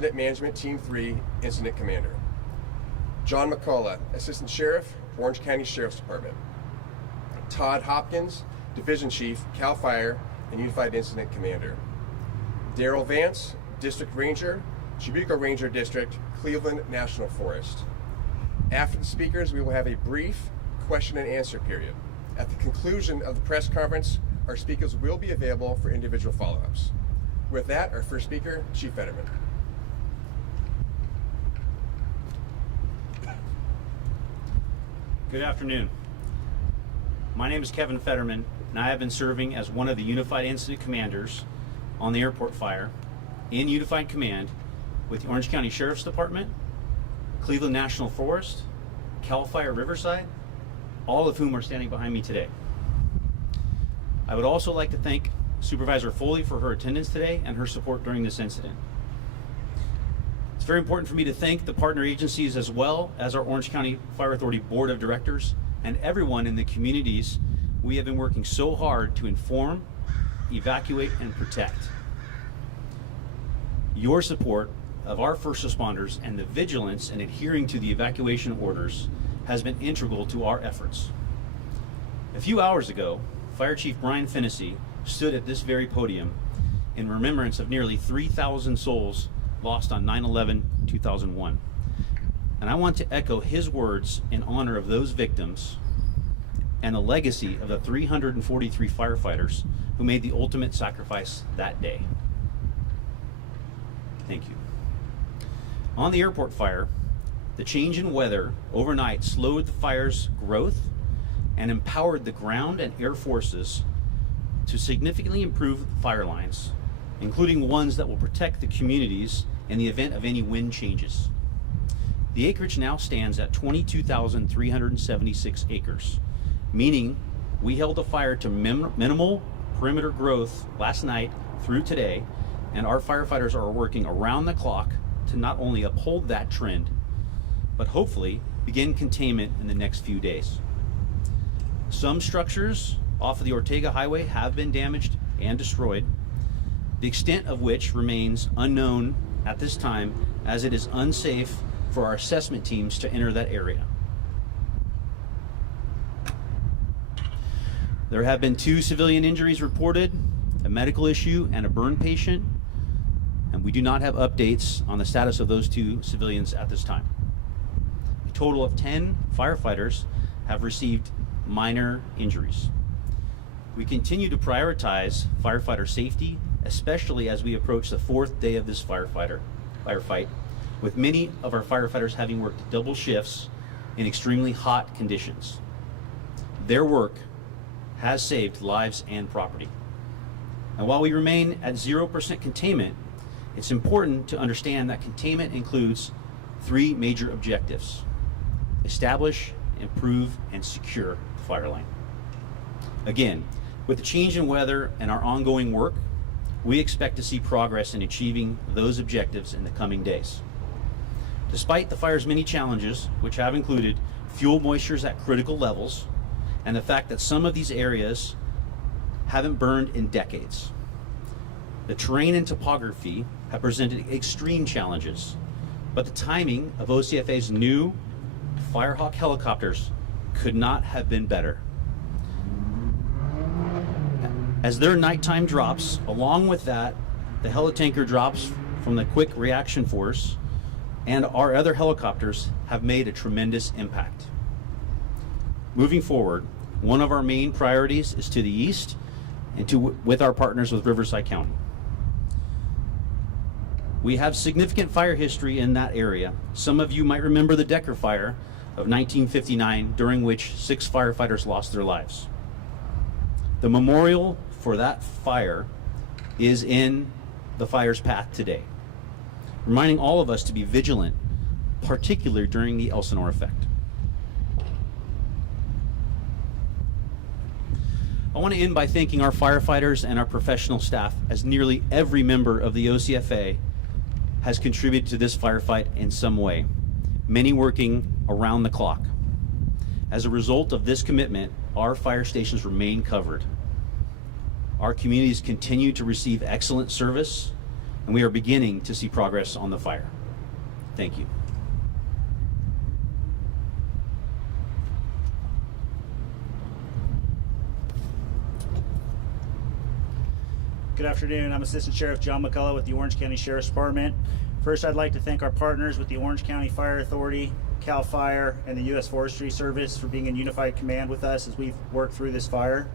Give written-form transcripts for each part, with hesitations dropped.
Incident Management Team 3 Incident Commander. John McCullough, Assistant Sheriff, Orange County Sheriff's Department. Todd Hopkins, Division Chief, CAL FIRE and Unified Incident Commander. Daryl Vance, District Ranger, Chibuco Ranger District, Cleveland National Forest. After the speakers, we will have a brief question and answer period. At the conclusion of the press conference, our speakers will be available for individual follow-ups. With that, our first speaker, Chief Fetterman. Good afternoon. My name is Kevin Fetterman, and I have been serving as one of the Unified Incident Commanders on the airport fire in Unified Command with the Orange County Sheriff's Department, Cleveland National Forest, CAL FIRE Riverside, all of whom are standing behind me today. I would also like to thank Supervisor Foley for her attendance today and her support during this incident. It's very important for me to thank the partner agencies as well as our Orange County Fire Authority Board of Directors and everyone in the communities we have been working so hard to inform, evacuate, and protect. Your support of our first responders and the vigilance in adhering to the evacuation orders has been integral to our efforts. A few hours ago, Fire Chief Brian Fennessy stood at this very podium in remembrance of nearly 3,000 souls lost on 9/11/2001. And I want to echo his words in honor of those victims and the legacy of the 343 firefighters who made the ultimate sacrifice that day. Thank you. On the airport fire, the change in weather overnight slowed the fire's growth and empowered the ground and air forces to significantly improve fire lines, including ones that will protect the communities in the event of any wind changes. The acreage now stands at 22,376 acres, meaning we held the fire to minimal perimeter growth last night through today, and our firefighters are working around the clock to not only uphold that trend, but hopefully begin containment in the next few days. Some structures off of the Ortega Highway have been damaged and destroyed, the extent of which remains unknown at this time, as it is unsafe for our assessment teams to enter that area. There have been 2 civilian injuries reported, a medical issue and a burn patient, and we do not have updates on the status of those 2 civilians at this time. A total of 10 firefighters have received minor injuries. We continue to prioritize firefighter safety, especially as we approach the 4th day of this firefight, with many of our firefighters having worked double shifts in extremely hot conditions. Their work has saved lives and property. And while we remain at 0% containment, it's important to understand that containment includes 3 major objectives: establish, improve, and secure the fire line. Again, with the change in weather and our ongoing work, we expect to see progress in achieving those objectives in the coming days. Despite the fire's many challenges, which have included fuel moistures at critical levels and the fact that some of these areas haven't burned in decades, the terrain and topography have presented extreme challenges, but the timing of OCFA's new Firehawk helicopters could not have been better. As their nighttime drops, along with that, the helitanker drops from the Quick Reaction Force and our other helicopters have made a tremendous impact. Moving forward, one of our main priorities is to the east and with our partners with Riverside County. We have significant fire history in that area. Some of you might remember the Decker Fire of 1959, during which 6 firefighters lost their lives. The memorial for that fire is in the fire's path today, reminding all of us to be vigilant, particularly during the Elsinore effect. I want to end by thanking our firefighters and our professional staff, as nearly every member of the OCFA has contributed to this firefight in some way, many working around the clock. As a result of this commitment, our fire stations remain covered. Our communities continue to receive excellent service, and we are beginning to see progress on the fire. Thank you. Good afternoon. I'm Assistant Sheriff John McCullough with the Orange County Sheriff's Department. First, I'd like to thank our partners with the Orange County Fire Authority, CAL FIRE, and the U.S. Forestry Service for being in unified command with us as we've worked through this fire.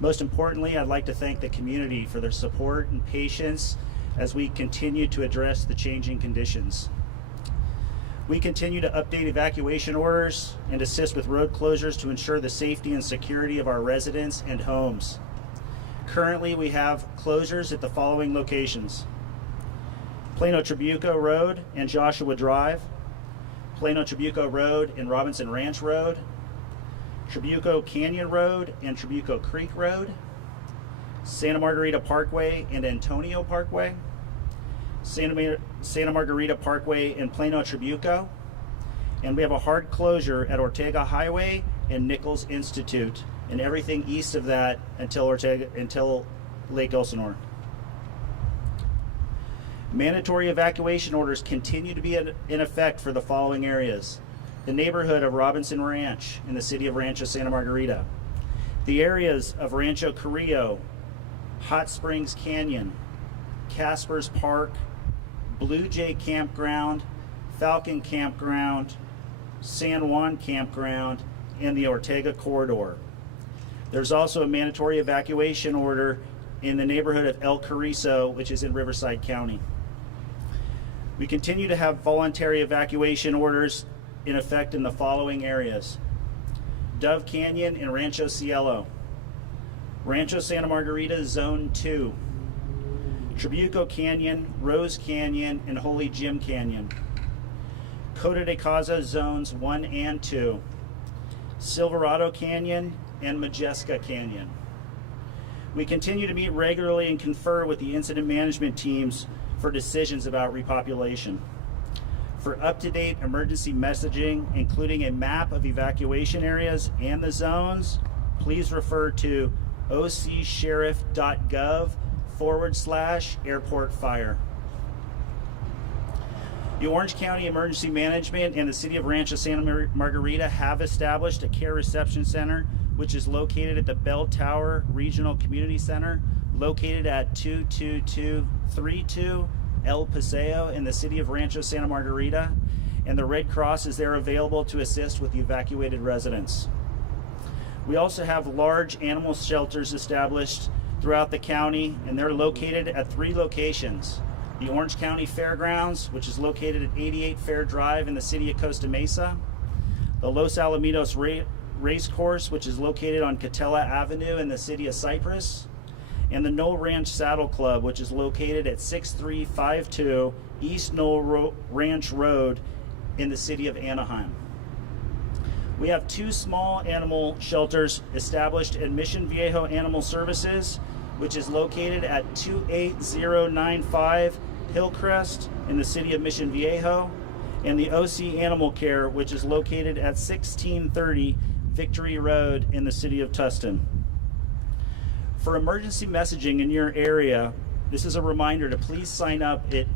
Most importantly, I'd like to thank the community for their support and patience as we continue to address the changing conditions. We continue to update evacuation orders and assist with road closures to ensure the safety and security of our residents and homes. Currently, we have closures at the following locations: Plano Trabuco Road and Joshua Drive, Plano Trabuco Road and Robinson Ranch Road, Trabuco Canyon Road and Trabuco Creek Road, Santa Margarita Parkway and Antonio Parkway, Santa Margarita Parkway and Plano Trabuco, and we have a hard closure at Ortega Highway and Nichols Institute, and everything east of that until Lake Elsinore. Mandatory evacuation orders continue to be in effect for the following areas: the neighborhood of Robinson Ranch in the city of Rancho Santa Margarita, the areas of Rancho Carrillo, Hot Springs Canyon, Caspers Park, Blue Jay Campground, Falcon Campground, San Juan Campground, and the Ortega Corridor. There's also a mandatory evacuation order in the neighborhood of El Carrizo, which is in Riverside County. We continue to have voluntary evacuation orders in effect in the following areas: Dove Canyon and Rancho Cielo, Rancho Santa Margarita Zone 2, Trabuco Canyon, Rose Canyon, and Holy Jim Canyon, Coda de Caza Zones 1 and 2, Silverado Canyon, and Majesca Canyon. We continue to meet regularly and confer with the incident management teams for decisions about repopulation. For up-to-date emergency messaging, including a map of evacuation areas and the zones, please refer to ocsheriff.gov/airport fire. The Orange County Emergency Management and the City of Rancho Santa Margarita have established a care reception center, which is located at the Bell Tower Regional Community Center, located at 22232 El Paseo in the city of Rancho Santa Margarita, and the Red Cross is there available to assist with the evacuated residents. We also have large animal shelters established throughout the county, and they're located at 3 locations: the Orange County Fairgrounds, which is located at 88 Fair Drive in the city of Costa Mesa, the Los Alamitos Race Course, which is located on Catella Avenue in the city of Cypress, and the Knoll Ranch Saddle Club, which is located at 6352 East Knoll Ranch Road in the city of Anaheim. We have 2 small animal shelters established at Mission Viejo Animal Services, which is located at 28095 Hillcrest in the city of Mission Viejo, and the OC Animal Care, which is located at 1630 Victory Road in the city of Tustin. For emergency messaging in your area, this is a reminder to please sign up at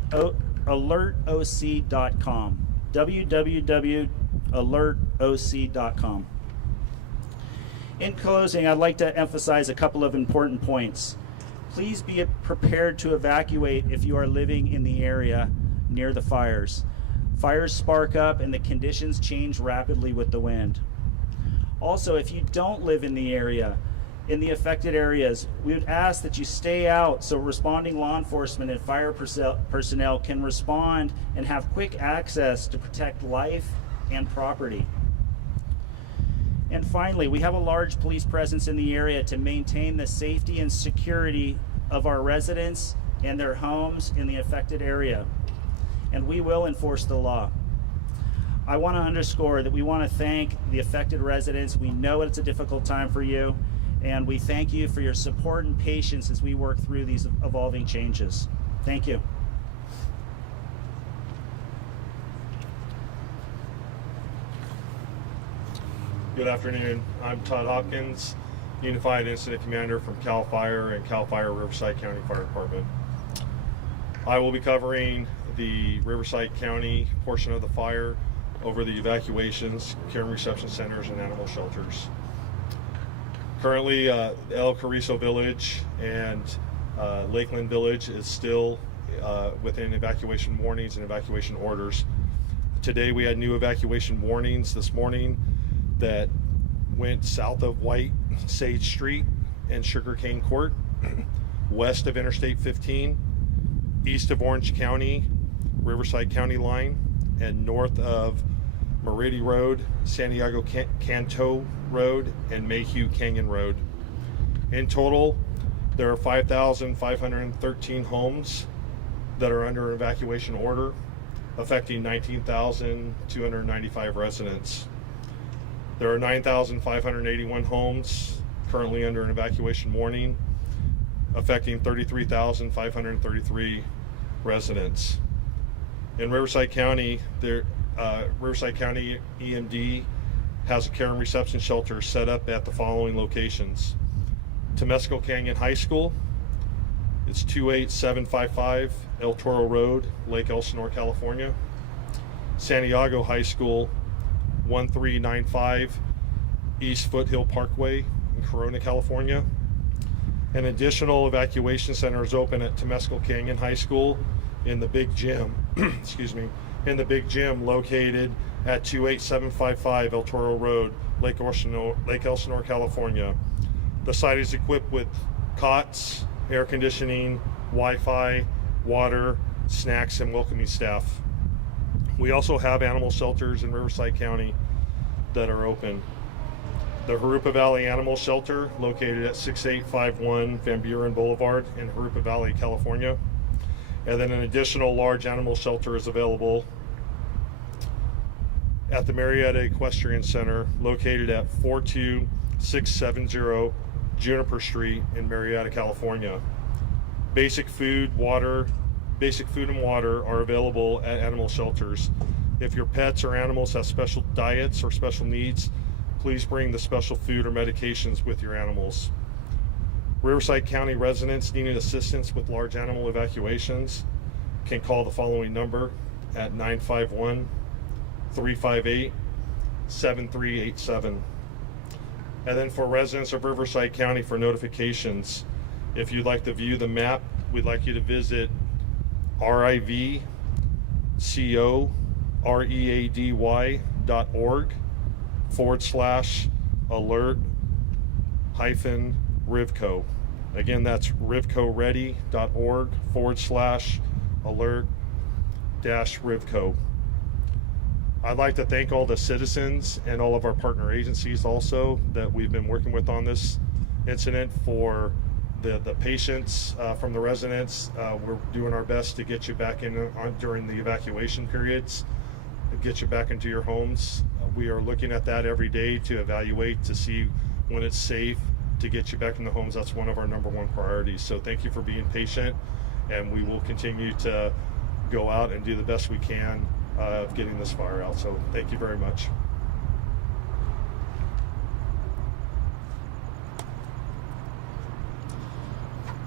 alertoc.com, www.alertoc.com. In closing, I'd like to emphasize a couple of important points. Please be prepared to evacuate if you are living in the area near the fires. Fires spark up and the conditions change rapidly with the wind. Also, if you don't live in the area, in the affected areas, we would ask that you stay out so responding law enforcement and fire personnel can respond and have quick access to protect life and property. And finally, we have a large police presence in the area to maintain the safety and security of our residents and their homes in the affected area. And we will enforce the law. I want to underscore that we want to thank the affected residents. We know it's a difficult time for you, and we thank you for your support and patience as we work through these evolving changes. Thank you. Good afternoon. I'm Todd Hopkins, Unified Incident Commander from CAL FIRE and CAL FIRE Riverside County Fire Department. I will be covering the Riverside County portion of the fire over the evacuations, care and reception centers, and animal shelters. Currently, El Carrizo Village and Lakeland Village is still within evacuation warnings and evacuation orders. Today we had new evacuation warnings this morning that went south of White Sage Street and Sugarcane Court, west of Interstate 15, east of Orange County, Riverside County line, and north of Meridi Road, Santiago Canto Road, and Mayhew Canyon Road. In total, there are 5,513 homes that are under evacuation order, affecting 19,295 residents. There are 9,581 homes currently under an evacuation warning, affecting 33,533 residents. In Riverside County, Riverside County EMD has a care and reception shelter set up at the following locations: Temescal Canyon High School, it's 28755 El Toro Road, Lake Elsinore, California. Santiago High School, 1395 East Foothill Parkway in Corona, California. An additional evacuation center is open at Temescal Canyon High School in the big gym, in the big gym located at 28755 El Toro Road, Lake Elsinore, California. The site is equipped with cots, air conditioning, Wi-Fi, water, snacks, and welcoming staff. We also have animal shelters in Riverside County that are open. The Jurupa Valley Animal Shelter, located at 6851 Van Buren Boulevard in Jurupa Valley, California. And then an additional large animal shelter is available at the Marietta Equestrian Center, located at 42670 Juniper Street in Marietta, California. Basic food and water are available at animal shelters. If your pets or animals have special diets or special needs, please bring the special food or medications with your animals. Riverside County residents needing assistance with large animal evacuations can call the following number at 951-358-7387. And then for residents of Riverside County, for notifications, if you'd like to view the map, we'd like you to visit rivco.org/alert-rivco. Again, that's rivcoready.org/alert-rivco. I'd like to thank all the citizens and all of our partner agencies also that we've been working with on this incident. For the patients from the residents, we're doing our best to get you back in during the evacuation periods, get you back into your homes. We are looking at that every day to evaluate to see when it's safe to get you back in the homes. That's one of our number one priorities. So thank you for being patient, and we will continue to go out and do the best we can of getting this fire out. So thank you very much.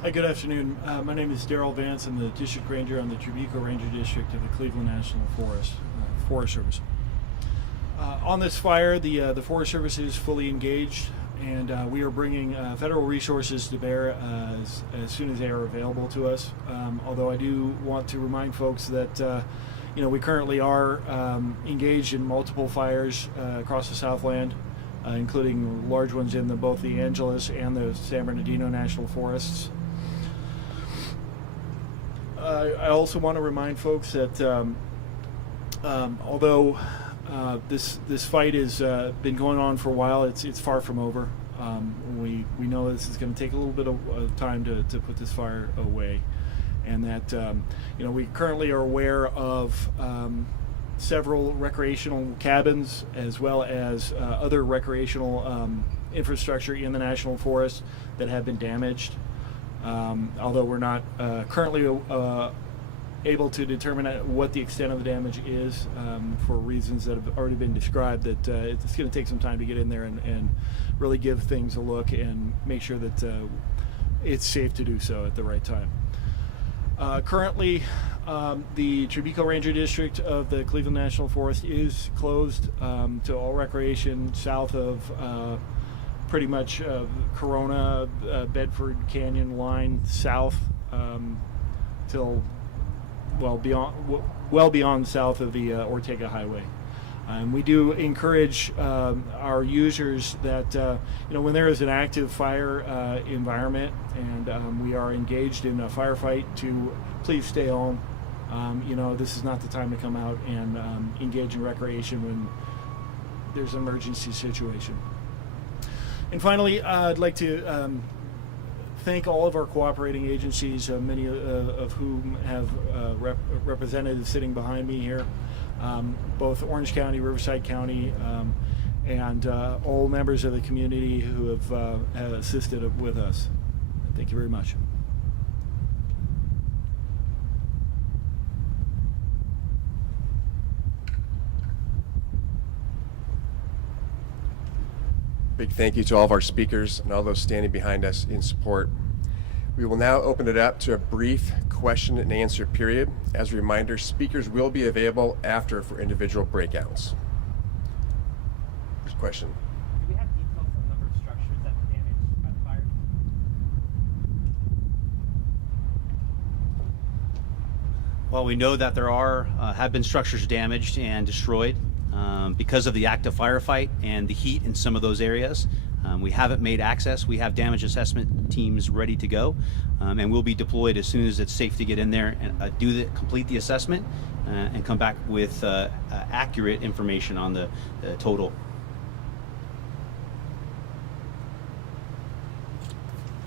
Hi, good afternoon. My name is Daryl Vance. I'm the District Ranger on the Trebico Ranger District of the Cleveland National Forest Service. On this fire, the Forest Service is fully engaged, and we are bringing federal resources to bear as soon as they are available to us. Although I do want to remind folks that we currently are engaged in multiple fires across the Southland, including large ones in both the Angeles and the San Bernardino National Forests. I also want to remind folks that although this fight has been going on for a while, it's far from over. We know this is going to take a little bit of time to put this fire away, and that we currently are aware of several recreational cabins as well as other recreational infrastructure in the national forest that have been damaged. Although we're not currently able to determine what the extent of the damage is, for reasons that have already been described, that it's going to take some time to get in there and really give things a look and make sure that it's safe to do so at the right time. Currently, the Trebico Ranger District of the Cleveland National Forest is closed to all recreation south of pretty much Corona, Bedford Canyon line south till well beyond south of the Ortega Highway. We do encourage our users that when there is an active fire environment and we are engaged in a firefight to please stay home. This is not the time to come out and engage in recreation when there's an emergency situation. And finally, I'd like to thank all of our cooperating agencies, many of whom have representatives sitting behind me here, both Orange County, Riverside County, and all members of the community who have assisted with us. Thank you very much. Big thank you to all of our speakers and all those standing behind us in support. We will now open it up to a brief question and answer period. As a reminder, speakers will be available after for individual breakouts. First question. Do we have details on the number of structures that were damaged by the fire? Well, we know that there have been structures damaged and destroyed because of the active firefight and the heat in some of those areas. We haven't made access. We have damage assessment teams ready to go, and we'll be deployed as soon as it's safe to get in there and complete the assessment and come back with accurate information on the total.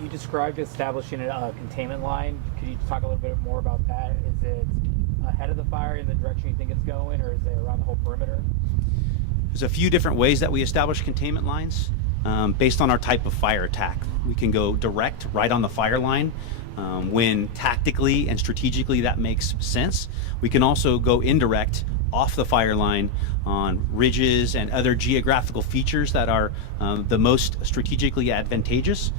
You described establishing a containment line. Could you talk a little bit more about that? Is it ahead of the fire in the direction you think it's going, or is it around the whole perimeter? There's a few different ways that we establish containment lines based on our type of fire attack. We can go direct right on the fire line when tactically and strategically that makes sense. We can also go indirect off the fire line on ridges and other geographical features that are the most strategically advantageous.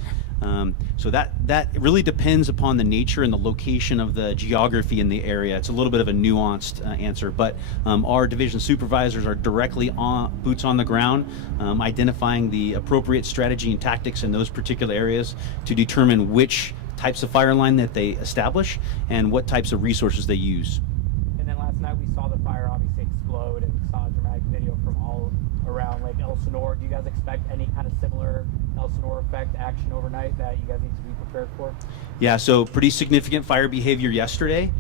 So that really depends upon the nature and the location of the geography in the area. It's a little bit of a nuanced answer, but our division supervisors are directly boots on the ground, identifying the appropriate strategy and tactics in those particular areas to determine which types of fire line that they establish and what types of resources they use. And then last night we saw the fire obviously explode, and we saw a dramatic video from all around Lake Elsinore. Do you guys expect any kind of similar Elsinore effect action overnight that you guys need to be prepared for? Yeah, so pretty significant fire behavior yesterday.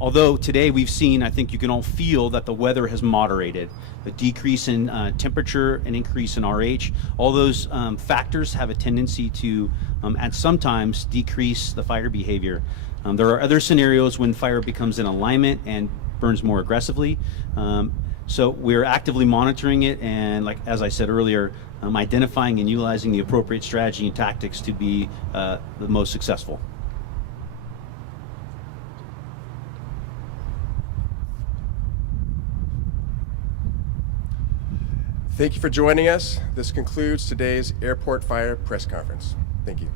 Although today we've seen, I think you can all feel that the weather has moderated. A decrease in temperature, an increase in RH, all those factors have a tendency to, at sometimes, decrease the fire behavior. There are other scenarios when fire becomes in alignment and burns more aggressively. So we're actively monitoring it, and as I said earlier, identifying and utilizing the appropriate strategy and tactics to be the most successful. Thank you for joining us. This concludes today's Airport Fire Press Conference. Thank you.